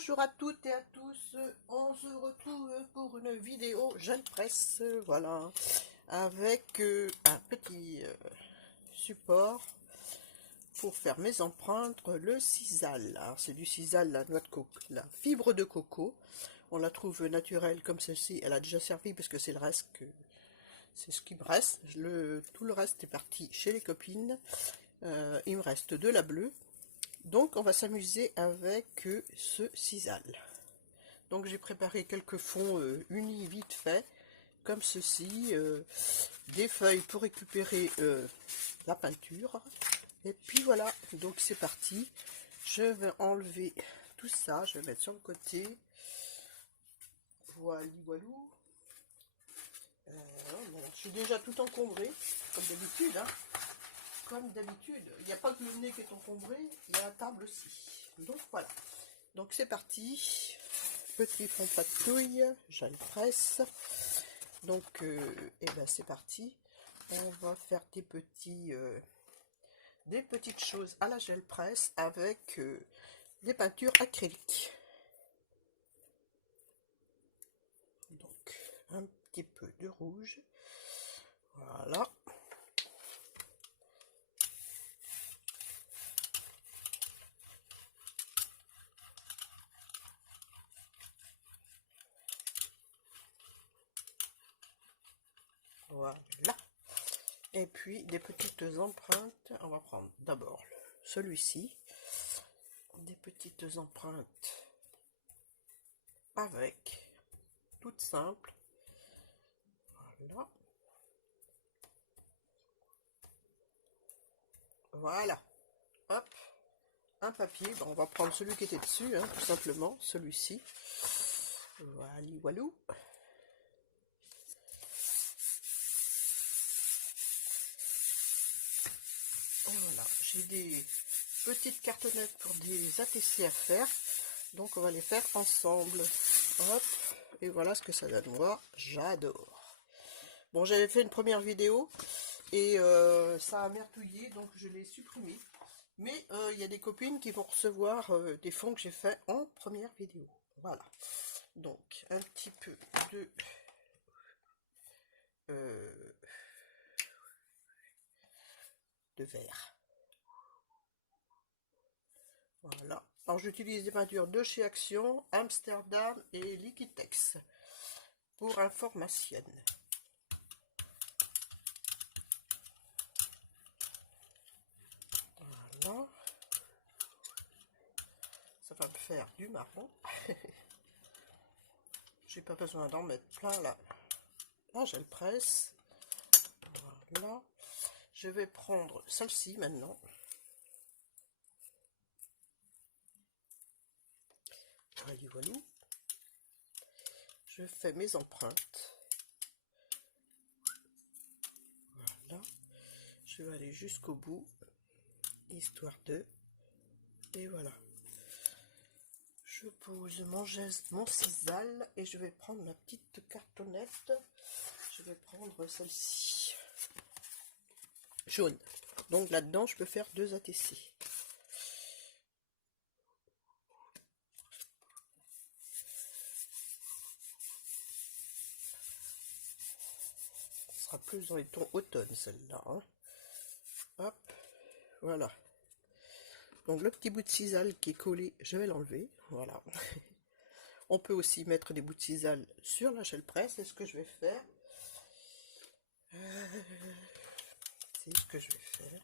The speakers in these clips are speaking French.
Bonjour à toutes et à tous, on se retrouve pour une vidéo gel presse, voilà, avec un petit support pour faire mes empreintes, le sisal. Alors c'est du sisal, la noix de coco, la fibre de coco, on la trouve naturelle comme celle-ci, elle a déjà servi parce que c'est le reste que c'est ce qui me reste, tout le reste est parti chez les copines, il me reste de la bleue. Donc on va s'amuser avec ce sisal. Donc j'ai préparé quelques fonds unis vite fait, comme ceci, des feuilles pour récupérer la peinture. Et puis voilà, donc c'est parti. Je vais enlever tout ça, je vais mettre sur le côté. Voilà, voilou. Je suis déjà tout encombré, comme d'habitude. Hein. Comme d'habitude, il n'y a pas que le nez qui est encombré, il y a la table aussi. Donc voilà. Donc c'est parti. Petit fond patouille, gel presse. Donc et ben c'est parti. On va faire des petites choses à la gel presse avec des peintures acryliques. Donc un petit peu de rouge. Voilà. Voilà. Et puis des petites empreintes. On va prendre d'abord celui-ci. Des petites empreintes avec, toutes simples. Voilà. Voilà. Hop. Un papier. Bon, on va prendre celui qui était dessus, hein, tout simplement. Celui-ci. Voilà, voilou. Voilà, j'ai des petites cartonnettes pour des ATC à faire, donc on va les faire ensemble. Hop, et voilà ce que ça donne. Moi, j'adore. Bon, j'avais fait une première vidéo et ça a mertouillé, donc je l'ai supprimé. Mais il y a des copines qui vont recevoir des fonds que j'ai fait en première vidéo. Voilà. Donc, un petit peu de verre. Voilà. Alors j'utilise des peintures de chez Action, Amsterdam et Liquitex pour information. Voilà. Ça va me faire du marron. J'ai pas besoin d'en mettre plein là. Là, je le presse. Voilà. Je vais prendre celle-ci maintenant. Voilà. Je fais mes empreintes. Voilà. Je vais aller jusqu'au bout, histoire de. Et voilà. Je pose mon sisal et je vais prendre ma petite cartonnette. Je vais prendre celle-ci. Jaune. Donc là-dedans, je peux faire 2 ATC. Ce sera plus dans les tons automne, celle-là. Hein. Hop, voilà. Donc le petit bout de sisal qui est collé, je vais l'enlever. Voilà. On peut aussi mettre des bouts de sisal sur la gel presse. C'est ce que je vais faire. C'est ce que je vais faire.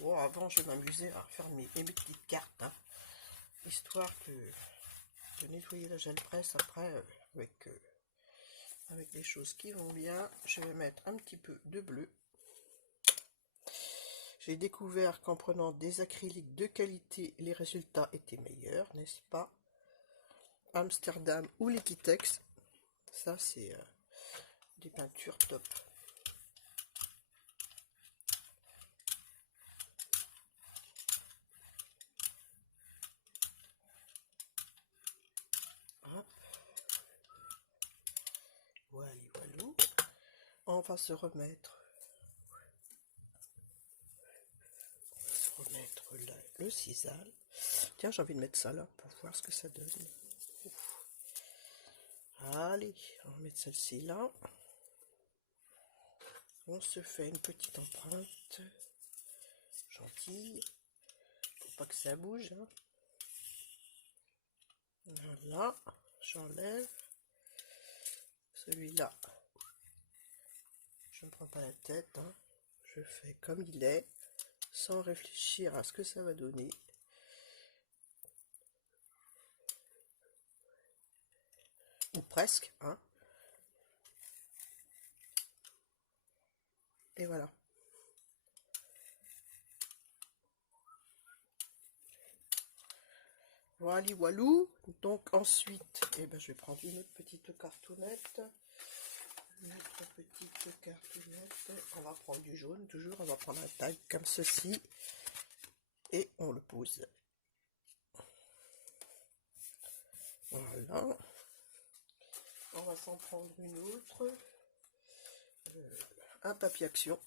Bon, avant, je vais m'amuser à faire mes petites cartes. Hein, histoire de nettoyer la gel presse après avec les choses qui vont bien. Je vais mettre un petit peu de bleu. J'ai découvert qu'en prenant des acryliques de qualité, les résultats étaient meilleurs, n'est-ce pas? Amsterdam ou Liquitex, ça c'est des peintures top. Hop. Voilà, voilà. On va se remettre. Le sisal. Tiens, j'ai envie de mettre ça là pour voir ce que ça donne. Ouf. Allez, on va mettre celle-ci là. On se fait une petite empreinte gentille. Faut pas que ça bouge. Hein. Voilà, j'enlève. Celui-là, je ne prends pas la tête. Hein. Je fais comme il est, sans réfléchir à ce que ça va donner. Ou presque, hein. Et voilà. Voilà, voilou. Donc ensuite, eh ben, je vais prendre une autre petite cartonnette. Une autre petite cartonnette. On va prendre du jaune, toujours. On va prendre un tag comme ceci. Et on le pose. Voilà. On va s'en prendre une autre. Un papier action.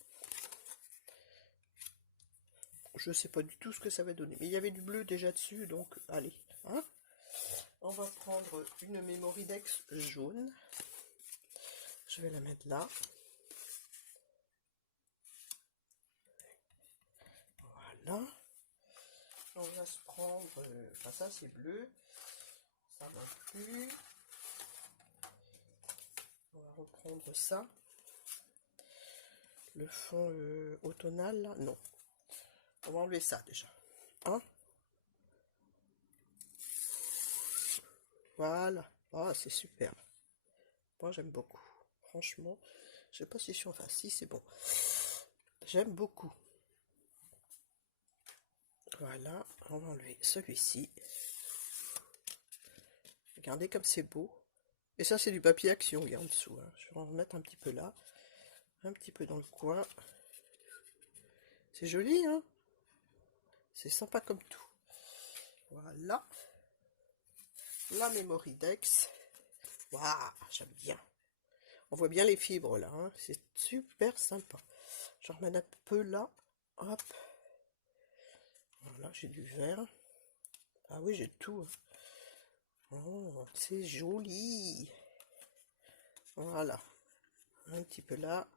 Je sais pas du tout ce que ça va donner. Mais il y avait du bleu déjà dessus, donc allez. Hein, on va prendre une Mémoridex jaune. Je vais la mettre là. Voilà. On va se prendre... Enfin ça c'est bleu. Ça non plus. On va reprendre ça. Le fond automnal là. Non. On va enlever ça déjà. Hein, voilà. Oh, c'est super. Moi j'aime beaucoup. Franchement, je sais pas si je suis en face. Si, c'est bon. J'aime beaucoup. Voilà, on va enlever celui-ci. Regardez comme c'est beau. Et ça, c'est du papier action, il y a en dessous. Hein. Je vais en remettre un petit peu là. Un petit peu dans le coin. C'est joli, hein? C'est sympa comme tout. Voilà. La Mémoridex. Waouh, j'aime bien. On voit bien les fibres là. Hein. C'est super sympa. J'en remets un peu là. Hop. Voilà, j'ai du vert. Ah oui, j'ai tout. Oh, c'est joli. Voilà. Un petit peu là.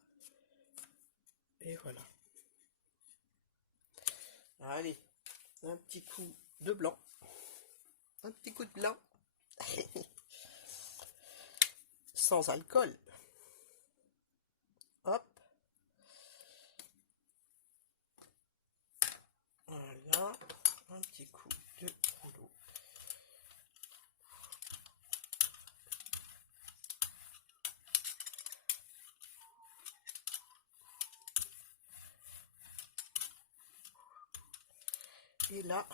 Et voilà. Allez. Un petit coup de blanc. Un petit coup de blanc. Sans alcool. Hop. Voilà. Un petit coup de rouleau. Et là,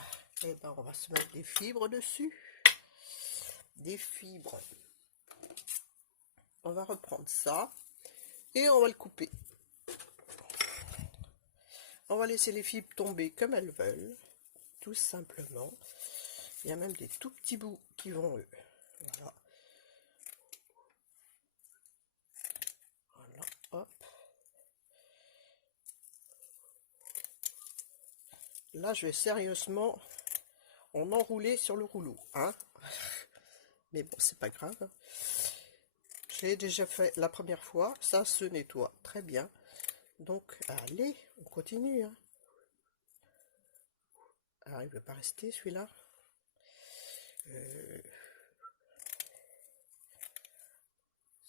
eh ben, on va se mettre des fibres dessus. Des fibres. On va reprendre ça. Et on va le couper. On va laisser les fibres tomber comme elles veulent. Tout simplement. Il y a même des tout petits bouts qui vont... voilà. Voilà. Hop. Là, je vais sérieusement en enrouler sur le rouleau. Hein, mais bon, c'est pas grave. J'ai déjà fait la première fois. Ça se nettoie très bien. Donc, allez, on continue. Hein. Ah, il ne veut pas rester celui-là.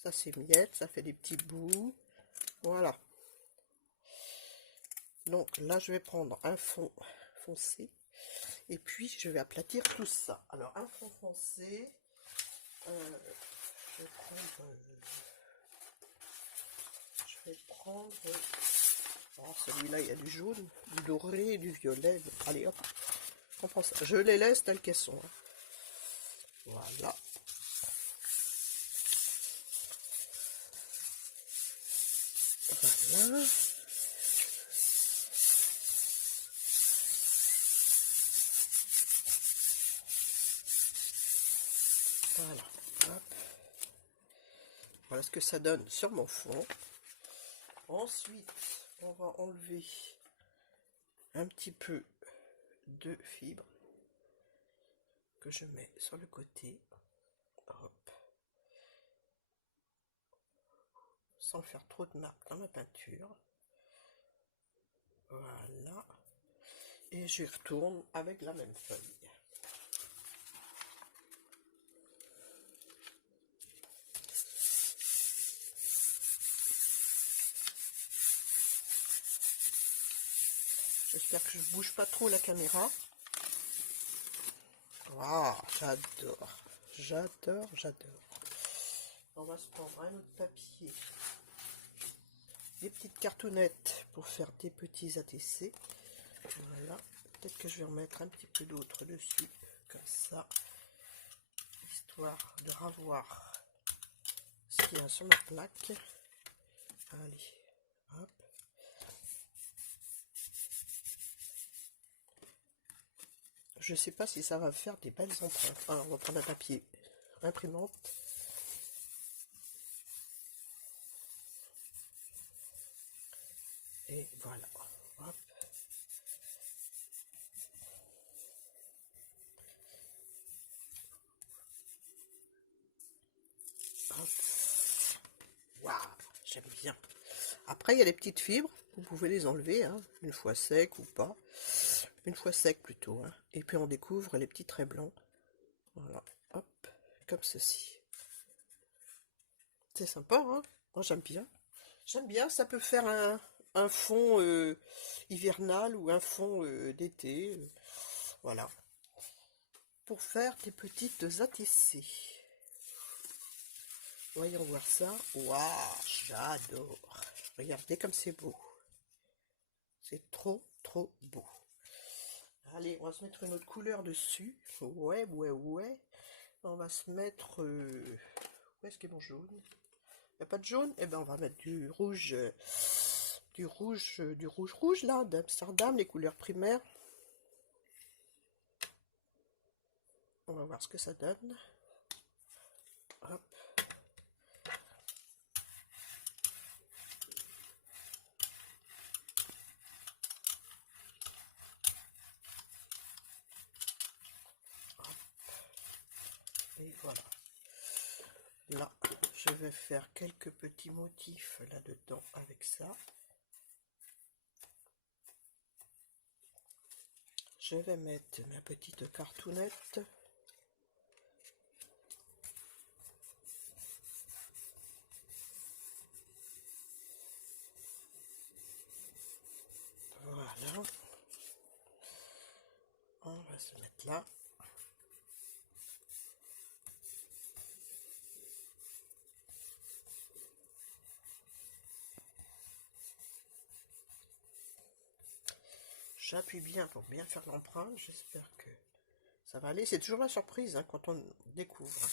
Ça, c'est miette. Ça fait des petits bouts. Voilà. Donc, là, je vais prendre un fond foncé. Et puis, je vais aplatir tout ça. Alors, un fond foncé. Je vais prendre... Oh, celui-là, il y a du jaune, du doré, du violet. Allez, hop, on prend ça. Je les laisse telles qu'elles sont. Hein. Voilà. Voilà. Voilà. Hop. Voilà ce que ça donne sur mon fond. Ensuite, on va enlever un petit peu de fibre. que je mets sur le côté. Hop. Sans faire trop de marques dans la peinture. Voilà. Et j'y retourne avec la même feuille. J'espère que je ne bouge pas trop la caméra. Waouh, j'adore. J'adore, j'adore. On va se prendre un autre papier. Des petites cartonnettes pour faire des petits ATC. Voilà. Peut-être que je vais remettre un petit peu d'autre dessus. Comme ça. Histoire de revoir ce qu'il y a sur ma plaque. Allez. Hop. Je sais pas si ça va faire des belles empreintes. Alors, on va prendre un papier imprimante. Et voilà. Hop. Hop. Waouh, j'aime bien. Après, il y a les petites fibres. Vous pouvez les enlever, hein, une fois sec ou pas. Une fois sec plutôt. Hein. Et puis on découvre les petits traits blancs. Voilà. Hop. Comme ceci. C'est sympa, hein. Moi, j'aime bien. J'aime bien. Ça peut faire un fond hivernal ou un fond d'été. Voilà. Pour faire des petites ATC. Voyons voir ça. Waouh, j'adore. Regardez comme c'est beau. C'est trop, trop beau. Allez, on va se mettre une autre couleur dessus. Ouais, ouais, ouais. On va se mettre... où est-ce qu'il y a mon jaune? Il n'y a pas de jaune? Eh ben, on va mettre du rouge. Du rouge, là, d'Amsterdam, les couleurs primaires. On va voir ce que ça donne. Hop. Et voilà. Là, je vais faire quelques petits motifs là-dedans avec ça. Je vais mettre ma petite cartoonette. Voilà. On va se mettre là. J'appuie bien pour bien faire l'empreinte. J'espère que ça va aller. C'est toujours la surprise hein, quand on découvre. Hein.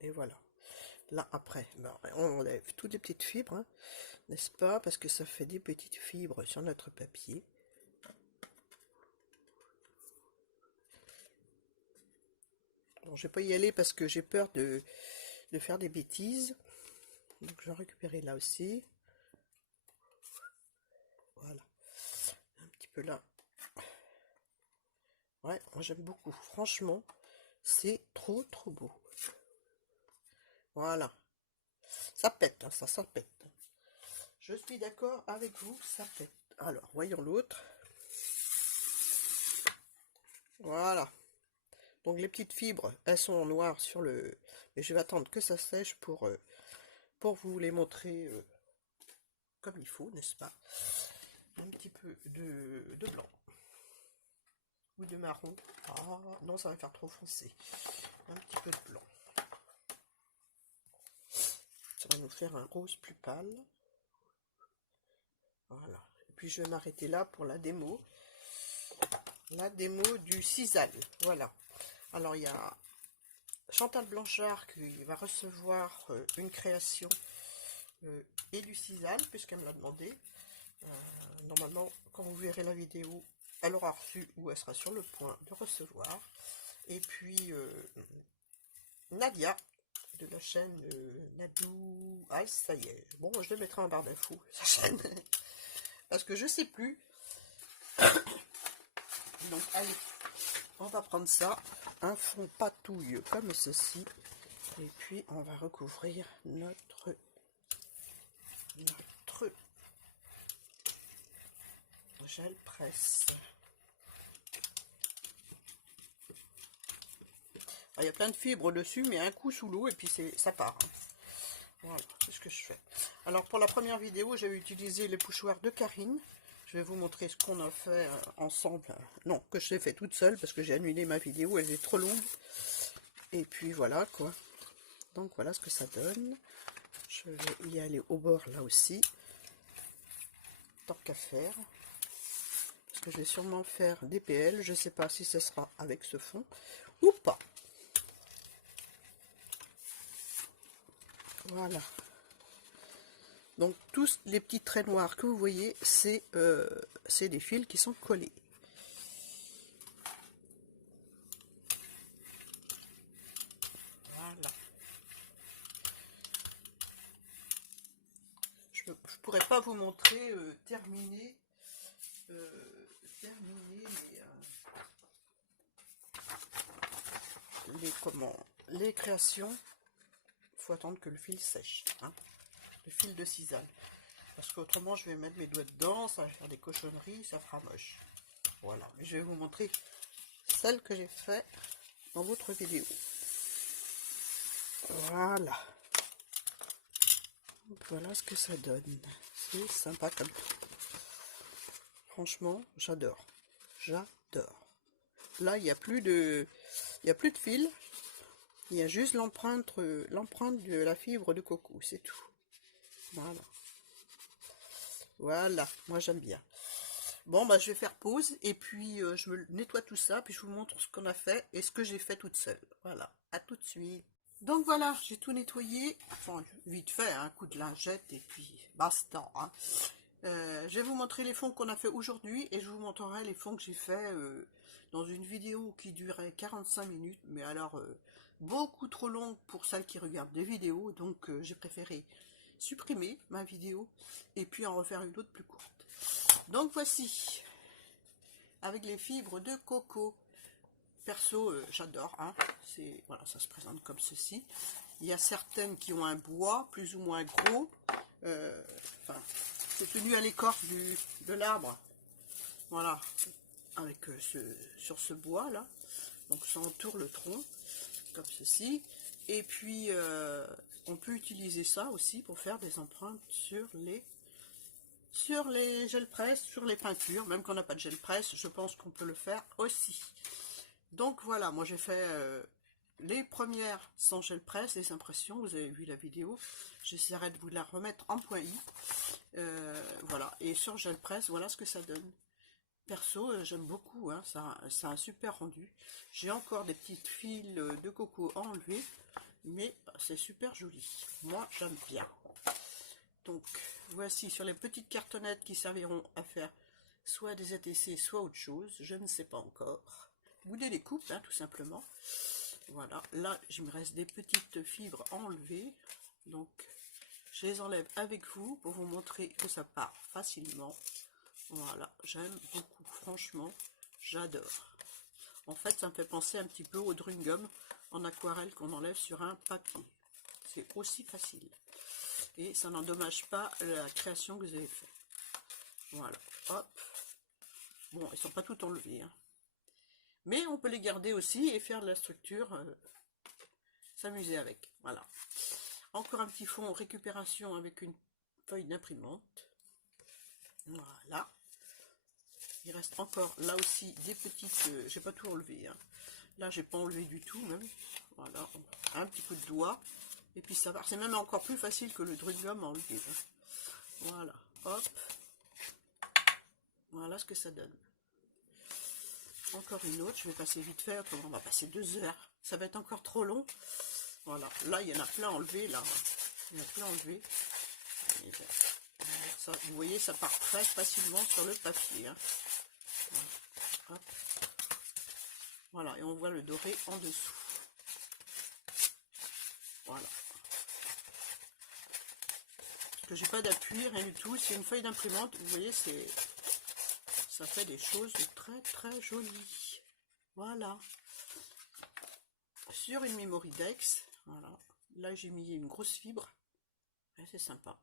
Et voilà. Là, après, ben, on enlève toutes les petites fibres, hein, n'est-ce pas? Parce que ça fait des petites fibres sur notre papier. Bon, je vais pas y aller parce que j'ai peur de faire des bêtises. Donc, je vais récupérer là aussi. Voilà. Un petit peu là. Ouais, moi j'aime beaucoup. Franchement, c'est trop, trop beau. Voilà. Ça pète, hein, ça pète. Je suis d'accord avec vous, ça pète. Alors, voyons l'autre. Voilà. Donc les petites fibres, elles sont en noir sur le... Mais je vais attendre que ça sèche pour vous les montrer comme il faut, n'est-ce pas? Un petit peu de blanc. Ou de marron. Ah, non, ça va faire trop foncé. Un petit peu de blanc. Ça va nous faire un rose plus pâle. Voilà. Et puis je vais m'arrêter là pour la démo. La démo du sisal. Voilà. Alors il y a Chantal Blanchard qui va recevoir une création et du sisal, puisqu'elle me l'a demandé. Normalement, quand vous verrez la vidéo, elle aura reçu ou elle sera sur le point de recevoir. Et puis Nadia de la chaîne Nadou. Ah, ça y est. Bon, je le mettrai en barre d'infos, sa chaîne. Parce que je sais plus. Donc, allez. on va prendre ça, un fond patouille comme ceci, et puis on va recouvrir notre gel presse. Alors, il y a plein de fibres dessus, mais un coup sous l'eau et puis ça part. Voilà, c'est ce que je fais. Alors pour la première vidéo, j'ai utilisé les pochoirs de Karine. Je vais vous montrer ce qu'on a fait ensemble. Non, que j'ai fait toute seule parce que j'ai annulé ma vidéo, elle est trop longue. Et puis voilà quoi. Donc voilà ce que ça donne. Je vais y aller au bord là aussi. Tant qu'à faire. Parce que je vais sûrement faire des PL. Je ne sais pas si ce sera avec ce fond ou pas. Voilà. Donc tous les petits traits noirs que vous voyez, c'est des fils qui sont collés. Voilà. Je ne pourrais pas vous montrer terminer les créations. Il faut attendre que le fil sèche, hein, le fil de cisane. Parce qu'autrement, je vais mettre mes doigts dedans, ça va faire des cochonneries, ça fera moche. Voilà, mais je vais vous montrer celle que j'ai fait dans votre vidéo. Voilà. Donc voilà ce que ça donne. C'est sympa comme tout. Franchement, j'adore. J'adore. Là, il n'y a plus de fil. Il y a juste l'empreinte de la fibre de coco, c'est tout. Voilà. Voilà, moi j'aime bien. Bon, bah je vais faire pause et puis je me nettoie tout ça, puis je vous montre ce qu'on a fait et ce que j'ai fait toute seule. Voilà, à tout de suite. Donc voilà, j'ai tout nettoyé, enfin vite fait, un coup de lingette et puis basta. Hein. Je vais vous montrer les fonds qu'on a fait aujourd'hui et je vous montrerai les fonds que j'ai fait dans une vidéo qui durait 45 minutes, mais alors beaucoup trop longue pour celles qui regardent des vidéos, donc j'ai préféré supprimer ma vidéo et puis en refaire une autre plus courte. Donc voici, avec les fibres de coco. Perso, j'adore, hein. Voilà, ça se présente comme ceci. Il y a certaines qui ont un bois plus ou moins gros. Enfin, c'est tenu à l'écorce de l'arbre. Voilà, avec sur ce bois là. Donc ça entoure le tronc, comme ceci. Et puis, on peut utiliser ça aussi pour faire des empreintes sur les gel presse, sur les peintures. Même quand on n'a pas de gel presse, je pense qu'on peut le faire aussi. Donc voilà, moi j'ai fait les premières sans gel presse, les impressions, vous avez vu la vidéo. J'essaierai de vous la remettre en point I. Voilà, et sur gel presse, voilà ce que ça donne. Perso, j'aime beaucoup, hein, ça a un super rendu. J'ai encore des petites fils de coco à enlever, mais c'est super joli. Moi, j'aime bien. Donc, voici sur les petites cartonnettes qui serviront à faire soit des ATC, soit autre chose, je ne sais pas encore. Bouder les coupes, hein, tout simplement. Voilà, là, il me reste des petites fibres à enlever. Donc, je les enlève avec vous pour vous montrer que ça part facilement. Voilà, j'aime beaucoup, franchement, j'adore. En fait, ça me fait penser un petit peu au Drum-Gum en aquarelle qu'on enlève sur un papier. C'est aussi facile. Et ça n'endommage pas la création que vous avez faite. Voilà, hop. Bon, ils ne sont pas tout enlevés, hein. Mais on peut les garder aussi et faire de la structure, s'amuser avec. Voilà. Encore un petit fond récupération avec une feuille d'imprimante. Voilà. Il reste encore là aussi des petites... j'ai pas tout enlevé. Hein. Là, j'ai pas enlevé du tout même. Voilà. Un petit coup de doigt. Et puis ça va. C'est même encore plus facile que le Drum-Gum à enlever. Hein. Voilà. Hop. Voilà ce que ça donne. Encore une autre, je vais passer vite fait, on va passer 2 heures. Ça va être encore trop long. Voilà, là il y en a plein enlevé, là. Il y en a plein enlevé. Et bon, ça, vous voyez, ça part très facilement sur le papier. Hein. Voilà. Voilà, et on voit le doré en dessous. Voilà. Parce que j'ai pas d'appui, rien du tout. C'est une feuille d'imprimante. Vous voyez, ça fait des choses très très jolies. Voilà. Sur une Memorydex. Voilà. Là, j'ai mis une grosse fibre. C'est sympa.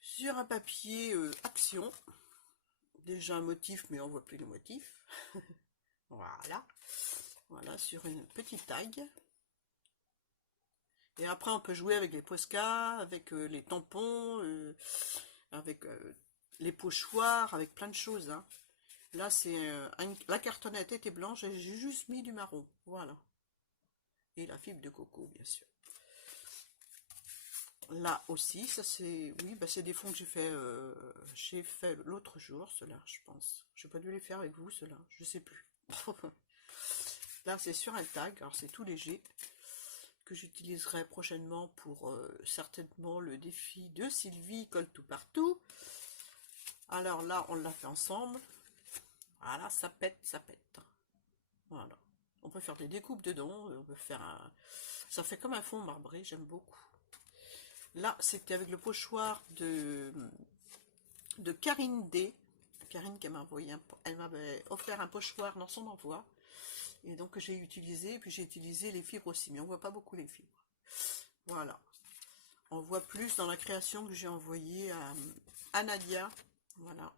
Sur un papier Action. Déjà un motif, mais on voit plus le motif. Voilà. Voilà, sur une petite tag. Et après, on peut jouer avec les Posca, avec les tampons, avec les pochoirs, avec plein de choses. Hein. Là, c'est la cartonnette était blanche et j'ai juste mis du marron. Voilà. Et la fibre de coco, bien sûr. Là aussi, ça c'est... Oui, bah c'est des fonds que j'ai fait l'autre jour, ceux-là, je pense. Je n'ai pas dû les faire avec vous, ceux-là. Je sais plus. Là, c'est sur un tag. Alors, c'est tout léger. Que j'utiliserai prochainement pour certainement le défi de Sylvie colle tout partout. Alors là, on l'a fait ensemble. Voilà, ça pète, ça pète. Voilà. On peut faire des découpes dedans. On peut faire un... Ça fait comme un fond marbré, j'aime beaucoup. Là, c'était avec le pochoir de Karine D. Karine qui m'a envoyé elle m'avait offert un pochoir dans son envoi. Et donc j'ai utilisé, puis j'ai utilisé les fibres aussi, mais on voit pas beaucoup les fibres. Voilà. On voit plus dans la création que j'ai envoyée à Nadia. Voilà.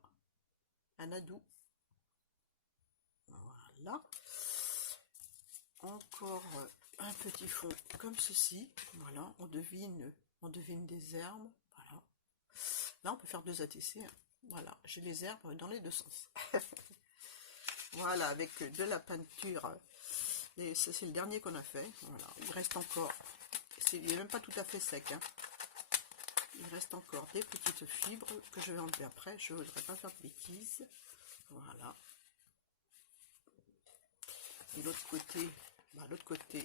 À Nadou. Voilà. Encore un petit fond comme ceci. Voilà. On devine des herbes. Voilà. Là, on peut faire 2 ATC. Hein. Voilà. J'ai les herbes dans les 2 sens. Voilà. Avec de la peinture. Et c'est le dernier qu'on a fait. Voilà. Il reste encore. Il n'est même pas tout à fait sec. Hein. Il reste encore des petites fibres que je vais enlever après. Je ne voudrais pas faire de bêtises. Voilà. Et l'autre côté,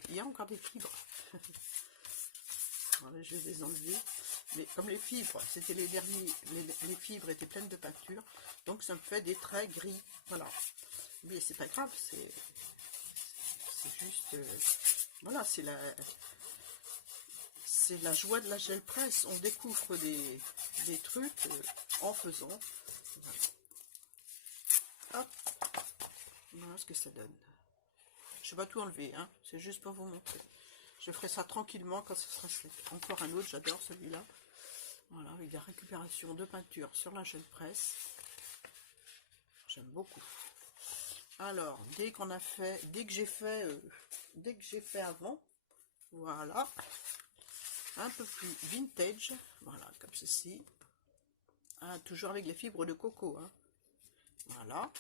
il y a encore des fibres. Voilà, je vais les enlever. Mais comme les fibres, c'était les derniers, les fibres étaient pleines de peinture. Donc ça me fait des traits gris. Voilà. Mais c'est pas grave, c'est juste... voilà, c'est la joie de la gel presse. On découvre des trucs en faisant. Voilà. Hop. Voilà ce que ça donne. Je vais pas tout enlever, hein. C'est juste pour vous montrer. Je ferai ça tranquillement quand ce sera sec. Encore un autre, j'adore celui-là. Voilà, avec la récupération de peinture sur la gel presse. J'aime beaucoup. Alors, dès que j'ai fait avant, voilà, un peu plus vintage, voilà, comme ceci. Ah, toujours avec les fibres de coco, hein. Voilà.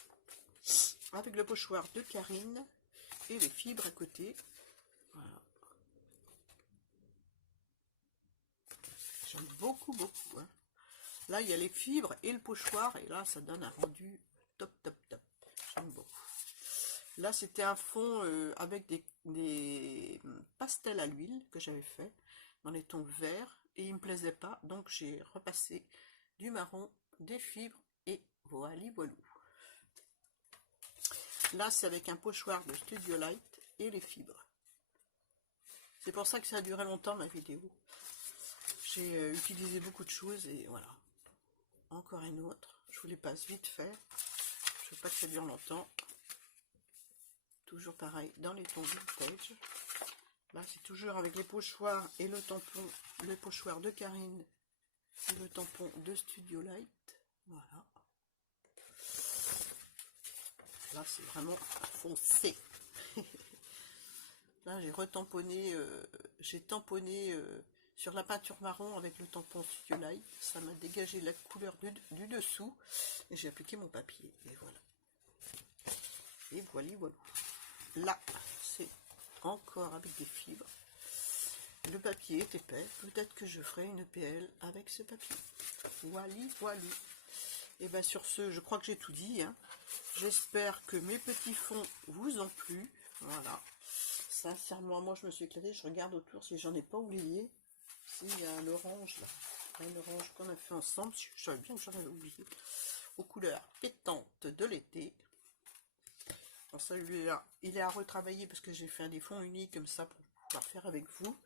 Avec le pochoir de Karine et les fibres à côté. Voilà. J'aime beaucoup, beaucoup. Hein. Là, il y a les fibres et le pochoir, et là, ça donne un rendu top, top, top. J'aime beaucoup. Là, c'était un fond avec des pastels à l'huile que j'avais fait dans les tons verts, et il me plaisait pas, donc j'ai repassé du marron, des fibres, et voilà, voilou. Là, c'est avec un pochoir de Studio Light et les fibres. C'est pour ça que ça a duré longtemps, ma vidéo. J'ai utilisé beaucoup de choses, et voilà. Encore une autre. Je vous les passe vite fait. Je ne veux pas que ça dure longtemps. Toujours pareil, dans les tons vintage. Là, c'est toujours avec les pochoirs et le tampon, le pochoir de Karine et le tampon de Studio Light. Voilà. Là, c'est vraiment foncé. Là, j'ai tamponné sur la peinture marron avec le tampon Studio Light. Ça m'a dégagé la couleur du dessous. Et j'ai appliqué mon papier. Et voilà. Et voilà, voilà. Là, c'est encore avec des fibres. Le papier est épais. Peut-être que je ferai une PL avec ce papier. Wally, wally. Et bien sur ce, je crois que j'ai tout dit. Hein. J'espère que mes petits fonds vous ont plu. Voilà. Sincèrement, moi je me suis éclatée. Je regarde autour si j'en ai pas oublié. S'il y a un orange là. Un orange qu'on a fait ensemble. Je savais bien que j'en avais oublié. Aux couleurs pétantes de l'été. Alors celui-là, il est à retravailler parce que j'ai fait des fonds unis comme ça pour pouvoir faire avec vous.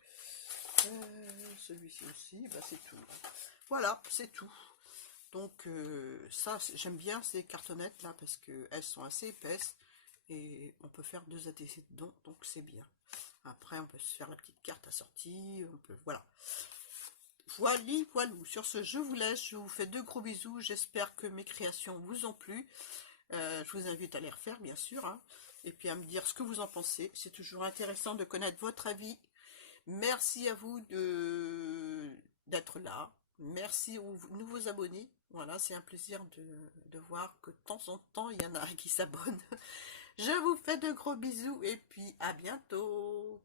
Celui-ci aussi, bah c'est tout. Voilà, c'est tout. Donc ça, j'aime bien ces cartonnettes là parce qu'elles sont assez épaisses et on peut faire 2 adhésions, donc c'est bien. Après, on peut se faire la petite carte assortie, on peut, voilà. Voilou. Sur ce, je vous laisse, je vous fais de gros bisous, j'espère que mes créations vous ont plu. Je vous invite à les refaire, bien sûr, hein, et puis à me dire ce que vous en pensez. C'est toujours intéressant de connaître votre avis. Merci à vous d'être là. Merci aux nouveaux abonnés. Voilà, c'est un plaisir de voir que de temps en temps, il y en a qui s'abonnent. Je vous fais de gros bisous et puis à bientôt.